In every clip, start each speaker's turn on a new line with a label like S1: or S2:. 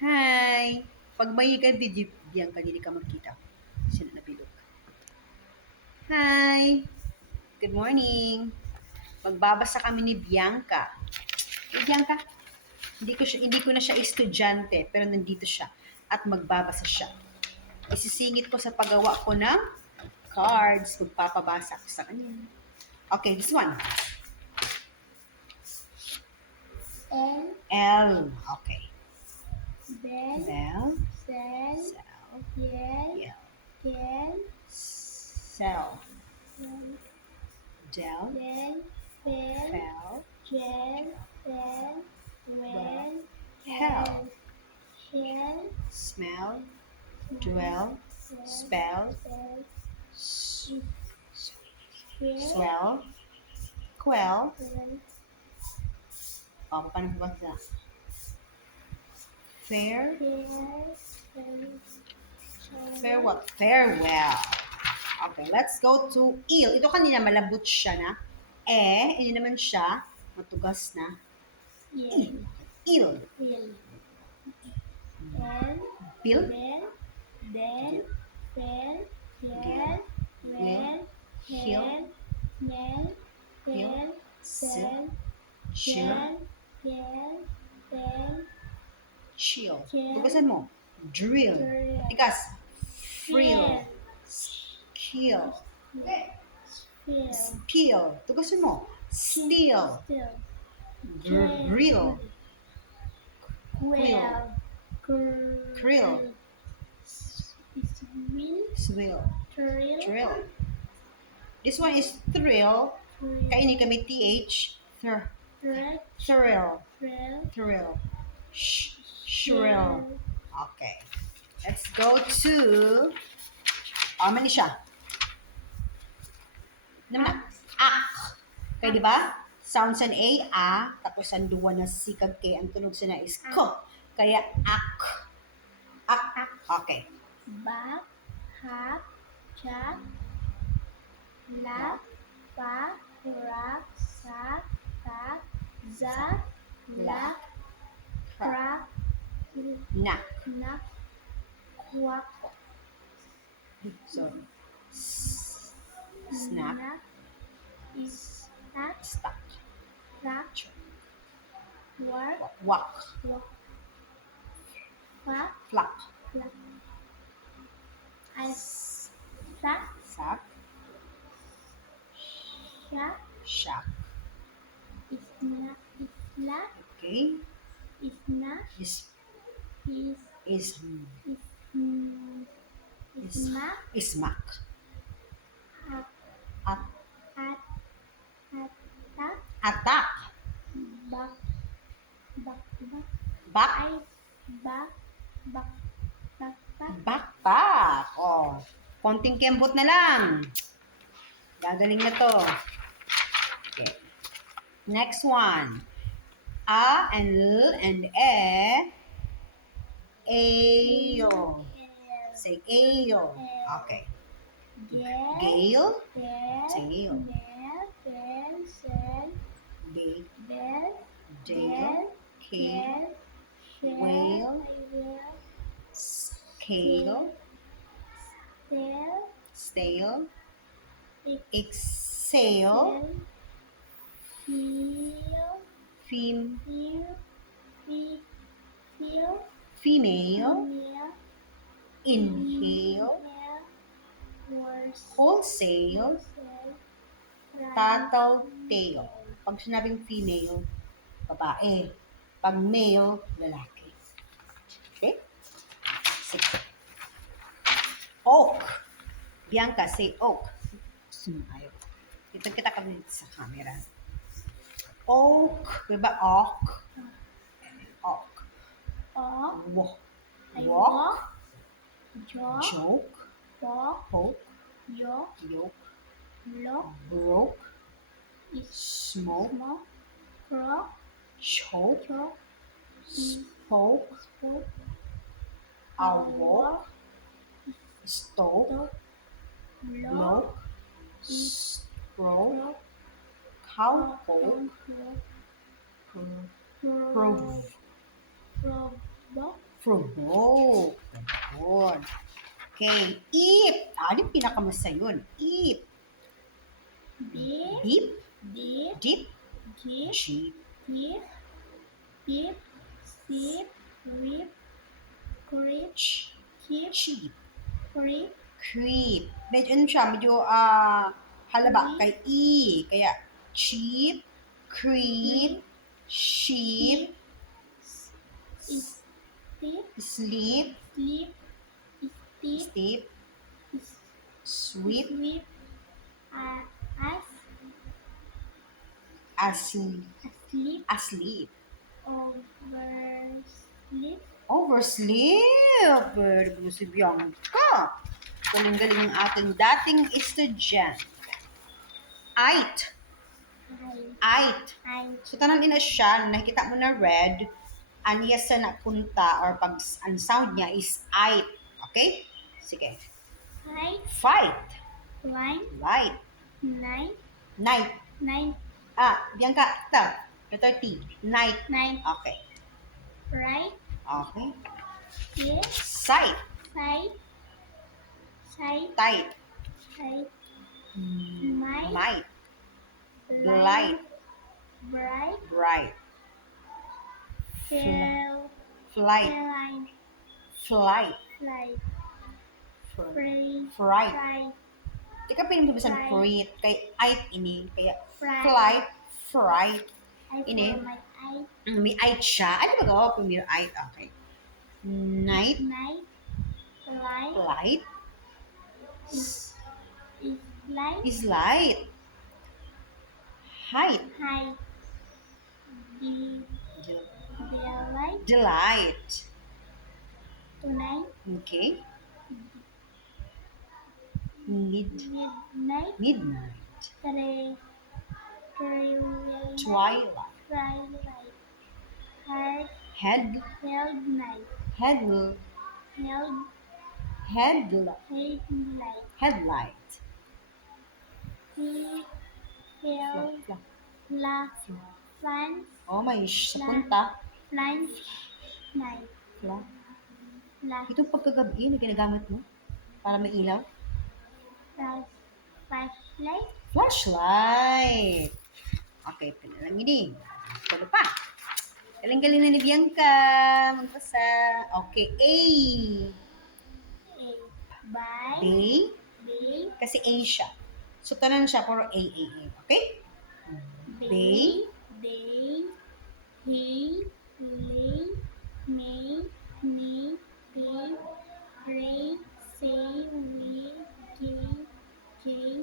S1: Hi! Pag may ka video, diyan ka, ka magkita. Sila na bilog. Hi! Good morning! Magbabasa kami ni Bianca. Eh, Bianca, hindi ko, siya, hindi ko na siya estudyante, pero nandito siya at magbabasa siya. Isisingit ko sa paggawa ko ng cards. Magpapabasa ko sa kanya. Okay, this one.
S2: L,
S1: L. Okay.
S2: Bell,
S1: Bell.
S2: Cell,
S1: Cell.
S2: Yell,
S1: Yeah.
S2: Kel,
S1: Cell. Del.
S2: Del, Fel,
S1: Fell.
S2: Gel, Fel, Well,
S1: Hell.
S2: Shell,
S1: Smell. Dwell. Spell.
S2: Spell,
S1: s-
S2: Shell,
S1: Swell. Quell. Oh, ba na? Fair.
S2: Fair,
S1: what? Farewell. Okay, let's go to ill. Ito kanina malambot siya na. Eh, hindi naman siya matugas na. Ill.
S2: Will, L,
S1: Bill.
S2: Del, Fel, Gel, Well,
S1: Hill.
S2: Hell, Mel,
S1: Hill.
S2: Fel,
S1: Sil.
S2: Cell,
S1: Chill. Tugasan mo. Drill. Tigas. Frill. Skill. Skill. Tugasan mo. Steel. Grill.
S2: Quill,
S1: Krill.
S2: Swill. Drill.
S1: This one is thrill. Kainin kami TH. Thrill.
S2: Thrill,
S1: Thrill. Sh- shrill. Okay. Let's go to... Ah, mali siya. Naman na. Ak. Okay, di ba? Sounds an A, A. Tapos ang duwa na C kag K. Ang tunog sa na is K. Kaya ak. Ak. Okay.
S2: Back, Hop, Jack, Lap, Pa, Rap, Sap, Tap, Zap, Lap, Crap,
S1: Knack.
S2: Knack. Quack.
S1: Sorry. Snap.
S2: Is that
S1: stuck?
S2: That. Walk.
S1: Walk.
S2: Walk. Flap.
S1: Flap.
S2: Flap. I suck.
S1: Suck.
S2: Shark.
S1: Shark.
S2: It's not. It's not.
S1: Okay.
S2: It's
S1: not.
S2: It's Is
S1: Is,
S2: is Is, Isma,
S1: ismak.
S2: At,
S1: At
S2: At, Atta,
S1: attack.
S2: Bak, Bak, Bak,
S1: Back.
S2: Ay, Bak, Bak, Bak, Bak,
S1: Backpack. Oh. Konting kembot na lang. Gagaling na to. Okay. Next one. A and L and E. Ayo. Say ayo. Okay. Gale.
S2: Say
S1: Gale.
S2: Big.
S1: Dale. Kale. Whale. Scale. Stale. Exhale.
S2: Feel. Feel. Feel.
S1: Female. Inhale. Wholesale. Tattletale. Pag sinabing female, babae. Pag male, lalaki. Okay? Sige. Oak. Bianca, say oak. Sumayo. Kita kita kami sa camera. Oak. Diba? Oak.
S2: Walk,
S1: Walk.
S2: I
S1: Walk.
S2: walk,
S1: Joke.
S2: walk,
S1: Poke.
S2: yoke,
S1: Yoke.
S2: lock,
S1: Broke.
S2: is
S1: Smoke.
S2: smoke, croak,
S1: Choke.
S2: choke,
S1: Spoke.
S2: spoke.
S1: Stoke.
S2: stop, lock,
S1: Loke. Stroke.
S2: croak,
S1: Cowpoke.
S2: croak,
S1: Pro- Prove.
S2: Provoke,
S1: Provoke. Good. Okay. Eat. Ah, yung pinakamasa yun? Eat.
S2: Beep,
S1: Beep.
S2: dip,
S1: Dip.
S2: dip,
S1: Cheap.
S2: dip, dip, sip, rip, grip,
S1: Ch-
S2: chip,
S1: Cheap.
S2: grip,
S1: Creep. Medyo ano siya, medyo ah halaba
S2: Creep.
S1: kay E. Kaya cheap, creep, sheep,
S2: tip,
S1: sleep,
S2: sleep,
S1: steep,
S2: is
S1: sweep,
S2: sweep, uh, as,
S1: asleep,
S2: asleep,
S1: asleep.
S2: oversleep,
S1: Oversleep. Very good si Bianca. Galing-galing ang ating dating estudyante. Ait. Ait.
S2: I,
S1: So, tanan ina siya, nakikita mo na red, aniya sa napunta or pag ang sound niya is ait. Okay? Sige.
S2: five,
S1: Fight.
S2: one,
S1: Light.
S2: nine,
S1: Night.
S2: nine,
S1: Ah, Bianca, ito. Letter T. Night.
S2: nine,
S1: Okay.
S2: right,
S1: Okay.
S2: yes,
S1: Sight.
S2: side, side,
S1: Tight.
S2: side,
S1: Might.
S2: might,
S1: Light.
S2: bright,
S1: Bright.
S2: Fail,
S1: Flight.
S2: line,
S1: Flight.
S2: flight,
S1: Fr-
S2: free,
S1: Fright.
S2: fright,
S1: Teka, pinagbibisan
S2: Fright.
S1: fruit. Kay ait ini. Kaya
S2: fright,
S1: flight. Fright.
S2: I
S1: Ini.
S2: for my eye,
S1: Mm, May ait siya. Ano ba gawa pag may ait? Okay. Night.
S2: night, light,
S1: Light.
S2: is, is light,
S1: Is light. Height.
S2: high, the, the light,
S1: Delight.
S2: tonight,
S1: Okay. Mid.
S2: midnight,
S1: Midnight.
S2: three,
S1: Twilight.
S2: twilight, hard,
S1: Head.
S2: held night,
S1: Head.
S2: held,
S1: Headlight.
S2: headlight,
S1: Headlight.
S2: he, held, la, flan,
S1: Oh, may sa punta.
S2: Flan, night,
S1: Fla-
S2: la,
S1: Itong pagkagabi na ginagamit mo para may ilaw.
S2: flash, flashlight,
S1: Flashlight. Okay, pinalang ini. Ano pa? Galing-galing na ni Bianca. Magbasa. Okay, A.
S2: a, by,
S1: Bay.
S2: bay,
S1: Kasi A siya. So, tanan siya, puro A, A, A. Okay?
S2: bay, day, he, lay, may, me, pay, pray, say, we, gay, gay,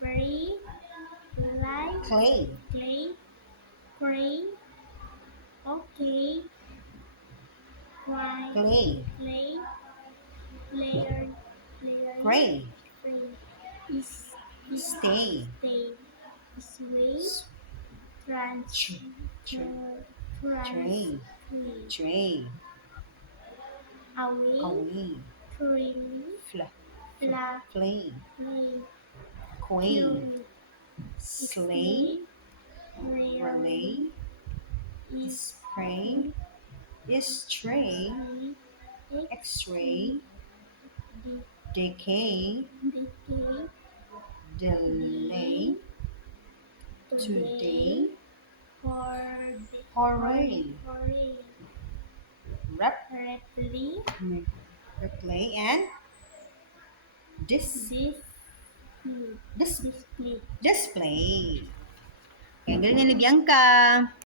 S2: brave, light,
S1: Clay.
S2: clay, pray, okay, cry,
S1: Clay.
S2: play, player, player,
S1: Gray.
S2: pray, is, is,
S1: Stay.
S2: stay, sway, trans,
S1: Tr- tr-
S2: trans,
S1: Tray. Tray.
S2: away,
S1: Away.
S2: free,
S1: Fla.
S2: fla,
S1: Play.
S2: play,
S1: Quay. Slay.
S2: relay, is,
S1: Spray. Is tray. X-ray. Decay.
S2: decay,
S1: Delay. Today.
S2: For,
S1: Hooray.
S2: hooray,
S1: Rep.
S2: referee,
S1: Replay. And dis.
S2: this,
S1: Dis.
S2: display.
S1: Display. Okay, galing ni Bianca.